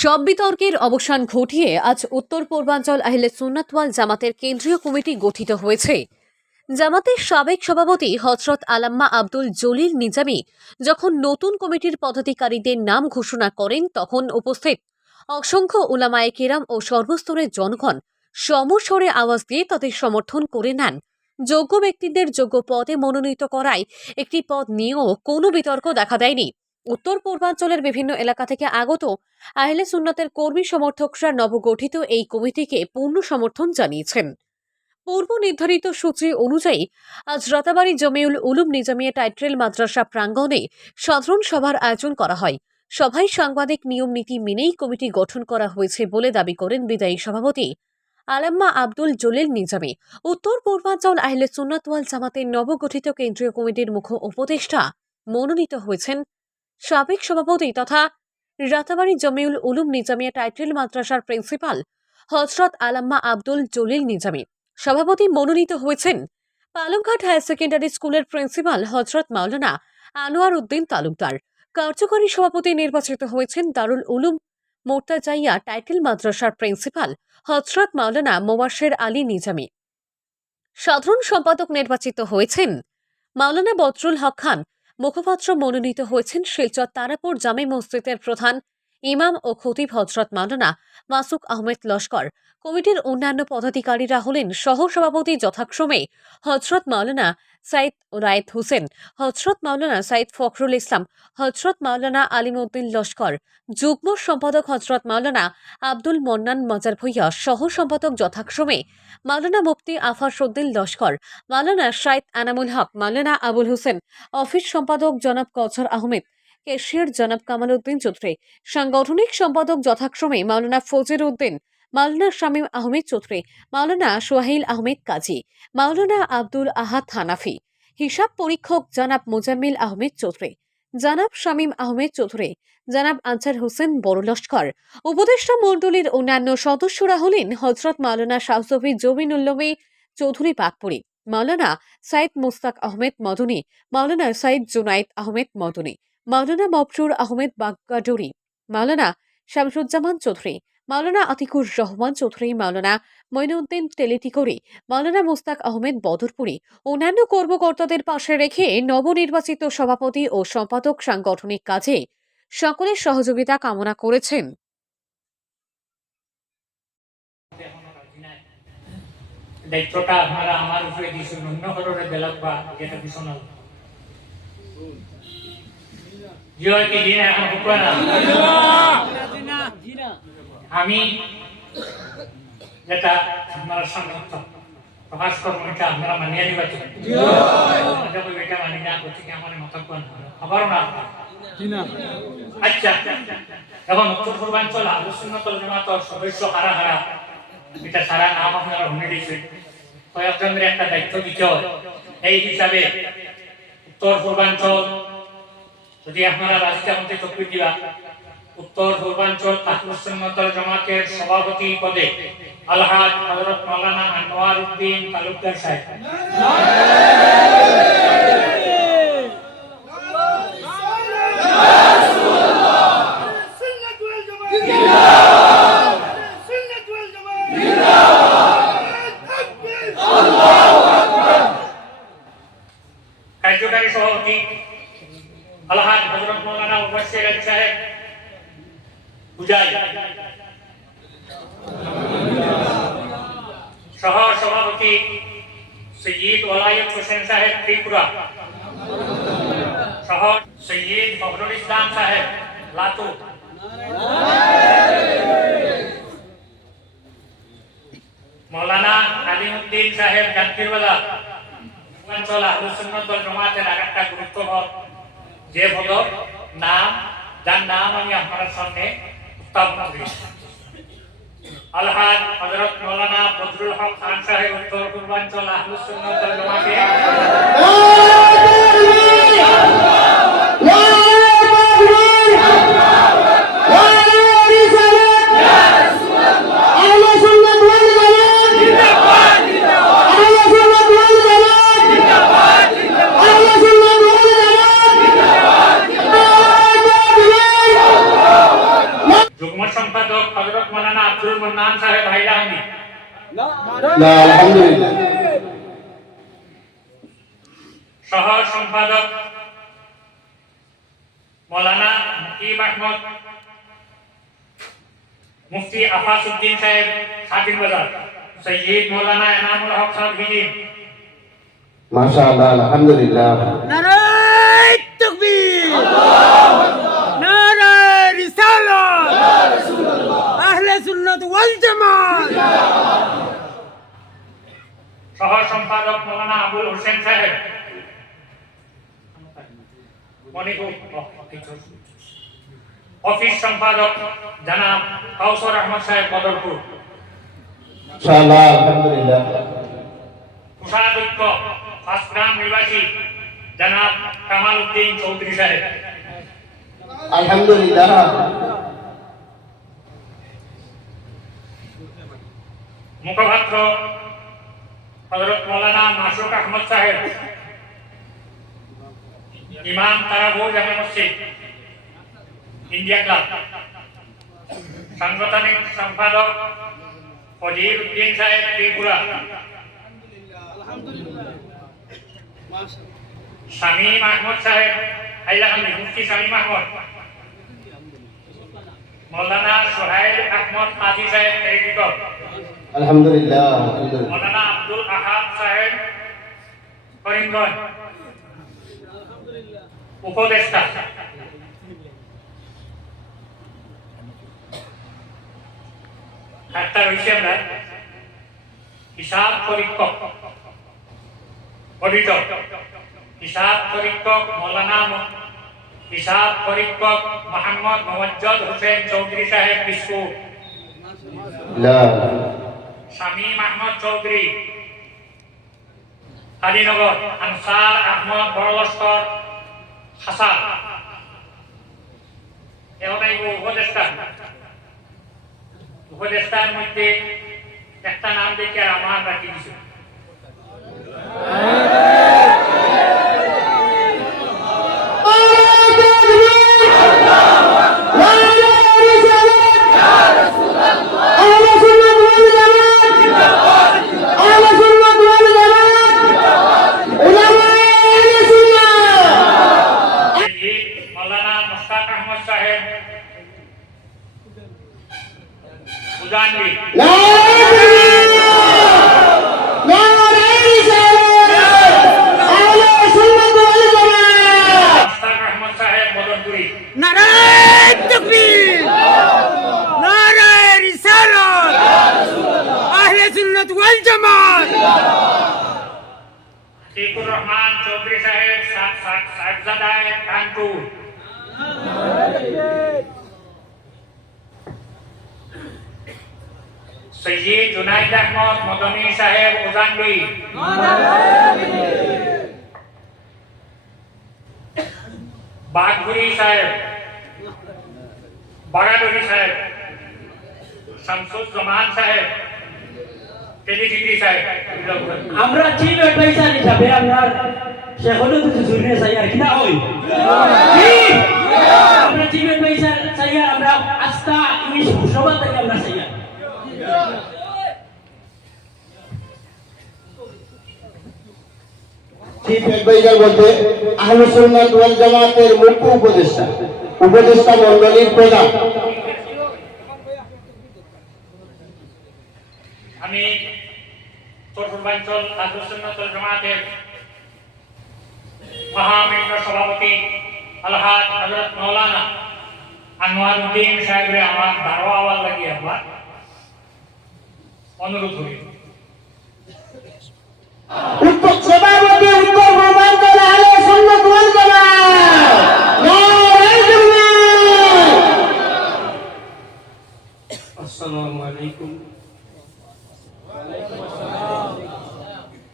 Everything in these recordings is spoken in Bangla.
সব বিতর্কের অবসান ঘটিয়ে আজ উত্তর পূর্বাঞ্চল আহলে সুন্নাতওয়াল জামাতের কেন্দ্রীয় কমিটি গঠিত হয়েছে। জামাতের সাবেক সভাপতি হজরত আলাম্মা আব্দুল জলিল নিজামী যখন নতুন কমিটির পদাধিকারীদের নাম ঘোষণা করেন, তখন উপস্থিত। অসংখ্য উলামায়ে কেরাম ও সর্বস্তরের জনগণ সমস্বরে আওয়াজ দিয়ে তাদের সমর্থন করে নেন। যোগ্য ব্যক্তিদের যোগ্য পদে মনোনীত করায় একটি পদ নিয়েও কোনো বিতর্ক দেখা দেয়নি। উত্তর পূর্বাঞ্চলের বিভিন্ন এলাকা থেকে আগত আহলে সুন্নাতের কর্মী সমর্থকরা নবগঠিত এই কমিটিকে পূর্ণ সমর্থন জানিয়েছেন। পূর্ব নির্ধারিত সূচি অনুযায়ী আজ রাতাবাড়ি জমিউল উলুম নিজামিয়া টাইট্রেল মাদ্রাসা প্রাঙ্গণে সাধারণ সভার আয়োজন করা হয়। সভায় সাংবাদিক নিয়ম নীতি মেনেই কমিটি গঠন করা হয়েছে বলে দাবি করেন বিদায়ী সভাপতি আলাম্মা আব্দুল জলিল নিজামী। উত্তর পূর্বাঞ্চল আহলে সুন্নাতওয়াল জামাতের নবগঠিত কেন্দ্রীয় কমিটির মুখ্য উপদেষ্টা মনোনীত হয়েছেন সাবেক সভাপতি তথা রাতাবাড়ি জমিউল উলুম নিজামিয়া টাইটেল মাদ্রাসার প্রিন্সিপাল হজরত আলাম্মা আব্দুল জলিল নিজামী। সভাপতি মনোনীত হয়েছেন পালংঘাট হায়ার সেকেন্ডারি স্কুলের প্রিন্সিপাল হজরত মাওলানা আনোয়ার উদ্দিন তালুকদার। কার্যকরী সভাপতি নির্বাচিত হয়েছেন দারুল উলুম মোর্তাজাইয়া টাইটেল মাদ্রাসার প্রিন্সিপাল হজরত মাওলানা মোবাশের আলী নিজামি। সাধারণ সম্পাদক নির্বাচিত হয়েছেন মাওলানা বদরুল হক খান মুখপাত্র মনোনীত হয়েছেন শিলচর তারাপুর জামে মসজিদের প্রধান ইমাম ও খতিব হজরত মাওলানা মাসুক আহমেদ লস্কর, কমিটির অন্যান্য পদাধিকারীরা হলেন সহসভাপতি যথাক্রমে হজরত মাওলানা সাইদ রায়েত হোসেন হজরত মাওলানা সাইদ ফখরুল ইসলাম হজরত মাওলানা আলিমউদ্দিন লস্কর, যুগ্ম সম্পাদক হজরত মাওলানা আব্দুল মন্নান মজার ভূঁইয়া সহ সম্পাদক যথাক্রমে মাওলানা মুফতি আফাসউদ্দিন লস্কর, মাওলানা সাইদ আনামুল হক, মাওলানা আবুল হোসেন, অফিস সম্পাদক জনাব কৌছর আহমেদ কেশিয়ার জনাব কামাল উদ্দিন চৌধুরী। সাংগঠনিক সম্পাদক যথাক্রমে মাওলানা ফজির উদ্দিন, মাওলানা শামীম আহমেদ চৌধুরী, মাওলানা সোহাইল আহমেদ কাজী, মাওলানা আব্দুল আহাদ হানাফি হিসাব পরীক্ষক জনাব মোজাম্মিল আহমেদ চৌধুরী, জনাব শামীম আহমেদ চৌধুরী, জনাব আনসার হোসেন বড় লস্কর উপদেষ্টা মণ্ডলীর অন্যান্য সদস্যরা হলেন হজরত মাওলানা শাহসফি জমিন উল্লমী চৌধুরী পাকপুরি মাওলানা সাইদ মুস্তাক আহমেদ মদনী, মাওলানা সাইদ জুনাইদ আহমেদ মদনী। মাওলানা মবরুর আহমেদ বাগ্গাডুরি মাওলানা শামসুজ্জামান চৌধুরী, মাওলানা আতিকুর রহমান চৌধুরী, মাওলানা মঈনুদ্দিন টেলিটিকরি মাওলানা মুস্তাক আহমেদ বদরপুরি, অন্যান্য কর্মকর্তাদের পাশে রেখে নবনির্বাচিত সভাপতি ও সম্পাদক সাংগঠনিক কাজে সকলের সহযোগিতা কামনা করেছেন। দায়িত্বটা আপনারা আমার উপরে দিয়েছেন, অন্য কারণে বেলাক বা যেটা ভীষণ জিও কি দিন এখন না আমি যেটা আপনারা সংযুক্ত প্রকাশ করব এটা আপনারা মানিয়ে নিবা তো? এটা মানি না করছি, কি আমার মত খবর না? আচ্ছা। এখন উত্তর পূর্বাঞ্চল আলোচনাতল জমাতর সদস্য হারা হারা। এটা সারা নাম আপনারা শুনে দিয়েছেন কয়েকজনের একটা দায়িত্ব দিতে হয়। এই হিসাবে উত্তর পূর্বাঞ্চল যদি আপনারা রাস্তা মধ্যে চক্রি দিবা উত্তর পূর্বাঞ্চল তাহমুসিমতল জমাতের সভাপতি পদে আলহাজ আনোয়ার উদ্দিন তালুকদার সাহেব। কার্যকারী সভাপতি আলহাজ হজরত মৌলানা আলী সাহেব। বুঝাই। সহ সভাপতি সৈয়দ ওলায়ত হোসেন সাহেব, ত্রিপুরা। সহ, সৈয়দ ফখরুল ইসলাম সাহেব লাতু মৌলানা আলিমুদ্দিন সাহেব জানকিরওয়ালা অঞ্চল আহলুসুন্নাত জামাতের যে হলো নাম, যার নাম আমি আপনার সামনে উত্থাপন করি। আলহাজ হযরত মাওলানা বদরুল হক খান সাহেব উত্তর পূর্বাঞ্চল আহলুসুন্নাত ওয়াল জামাতের মাসুর মান্নান সাহেব হাইলান্দি না আলহামদুলিল্লাহ। সহ সম্পাদক মৌলানা মুকিব আহমদ মুফতি আফাসউদ্দিন সাহেব হাকিম বাজার সৈয়দ মৌলানা এনামুল হক সাহেব মাশাআল্লাহ আলহামদুলিল্লাহ। নারায় তাকবীর। আল্লাহু সম্পাদক মৌলানা আবুল হোসেন অফিস সম্পাদক জনাব কাউসর আহমদ সাহেব বদরপুর। ইনশাআল্লাহ জনাব কামাল উদ্দিন আলহামদুলিল্লাহ। মুখপাত্র হজরত মৌলানা মাসুক আহমদ সাহেব ইমাম তারাবু জামে মসজিদ ইন্ডিয়া ক্লাব। সাংগঠনিক সম্পাদক ফজির উদ্দিন সাহেব ত্রিপুরা। শামীম আহমদ সাহেব হাইলাকান্দি মুফতি শামীম আহমদ। মৌলানা সোহাইল আহমদ মাঝি সাহেব এডিটর আলহামদুলিল্লাহ মৌলানা আব্দুল আহাদ সাহেব করিমগঞ্জ। উপদেষ্টা। একটা হয়েছে আমরা হিসাব পরীক্ষক অডিটর। হিসাব পরীক্ষক মৌলানা হিসাব পরীক্ষক মোহাম্মদ মোয়াজ্জদ হোসেন চৌধুরী সাহেব বিস্কুট لا শামীম আহমদ চৌধুরী। কালীনগর আনসার আহমদ বড়লস্কর হাসান। এমন উপদেষ্টা। উপদেষ্টার মধ্যে একটা নাম দেখে আমার রাখি দিছে সৈয়দ মৌলানা মুশতাক আহমদ সাহেব উজানবি মুশতাক আহমদ সাহেব মদনপুরি নারায় তাকবীর নারায় রিসালাত আহলে সুন্নাত ওয়াল জামাত আতিকুর রহমান চৌধুরী সাহেব সাহেবজাদায় কানপুর সৈয়দ জুনাইদ আহমদ, মদনী সাহেব উজানবি বাঘগুড়ি সাহেব বাগাডুরি সাহেব শামসুজ্জামান সাহেব টেলিডিগ্রি সাহেব। আমরা চিফ অ্যাডভাইসার হিসাবে আপনার শেখলে তো জুনিয়র সাইয়ার কিনা হই! আমরা চিফ অ্যাডভাইসার সাইয়ার আমরা আস্থা, ইংলিশ সবার থেকে আমরা সাইয়ার জামাতের মুখ্য উপদেষ্টা। উপদেষ্টা মণ্ডলীর প্রধান। আমি সভাপতি আলহাজ মৌলানা আনোয়ার উদ্দিন সাহেবের আমার লাগিয়ে আমার অনুরোধ করি উত্তর সভাপতি উত্তর পূর্বাঞ্চল আহলে সুন্নাত ওয়াল জামাত নারায়ে তাকবীর আসসালামু আলাইকুম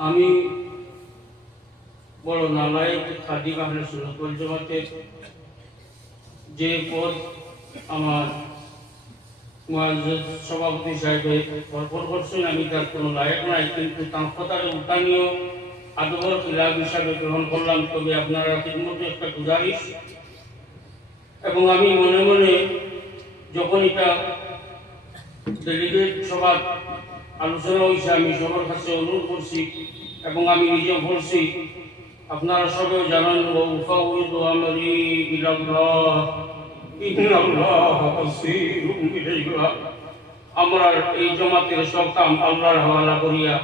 আমি বড় নালায়ক খাদিম আহলে সুন্নাত জামাতের যে পদ আমার সভাপতি সাহেবের অর্পণ করছেন আমি তার কোনো লায়ক নাই, কিন্তু তার উঠানীয় আদবর খিলাফ হিসাবে গ্রহণ করলাম। তবে আপনারা খিদমতে একটা গুজারিশ এবং আমি মনে মনে যখন এটা ডেলিগেট সভা আলোচনা হয়েছে আমি সবার কাছে অনুরোধ করছি এবং আমি নিজে বলছি, আপনারা সবাই জানান আমরা এই জমাতের সব কাম আল্লাহর হওয়ালা করিয়া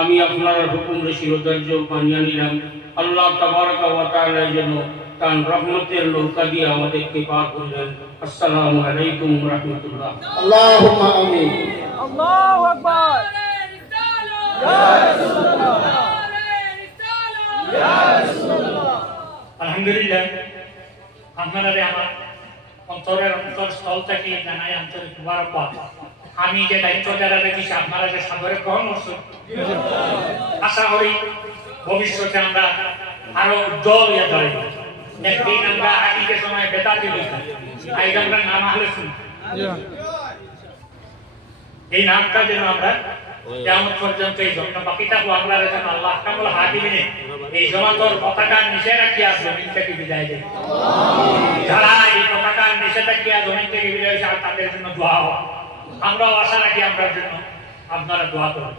আমি আপনার হুকুম শিরোধার্য মানিয়া নিলাম। আল্লাহ তাবারাকা যেন তার রহমতের নৌকা দিয়ে আমাদেরকে পার করলেন। আসসালামু আলাইকুম রাহমাতুল্লাহ। আলহামদুলিল্লাহ। আপনারা আমার অন্তরের অন্তর স্থল থেকে জানাই আন্তরিক মুবারকবাদ। আমি যে দায়িত্ব যারা রেখেছি, আপনারা যে সাদরে গ্রহণ করছেন, আশা করি ভবিষ্যতে আমরা আরও উজ্জ্বল ইয়ে ধরে একদিন আমরা আগে সময় বেতাতে হইতাম আইজ আমরা নাম সুন্নাহ। এই নামটা যেন আমরা কেমন পর্যন্ত এই জন্য বাকি থাকব আমরা যেন আল্লাহ কামল হাকিমিনে এই জমাতর পতাকা নিচে রাখিয়া জমিন থেকে বিদায় দেবে যারা এই পতাকা নিচে রাখিয়া জমিন থেকে বিদায় হয়েছে তাদের জন্য দোয়া হওয়া। আমরাও আশা রাখি আমরা জন্য আপনারা দোয়া করুন।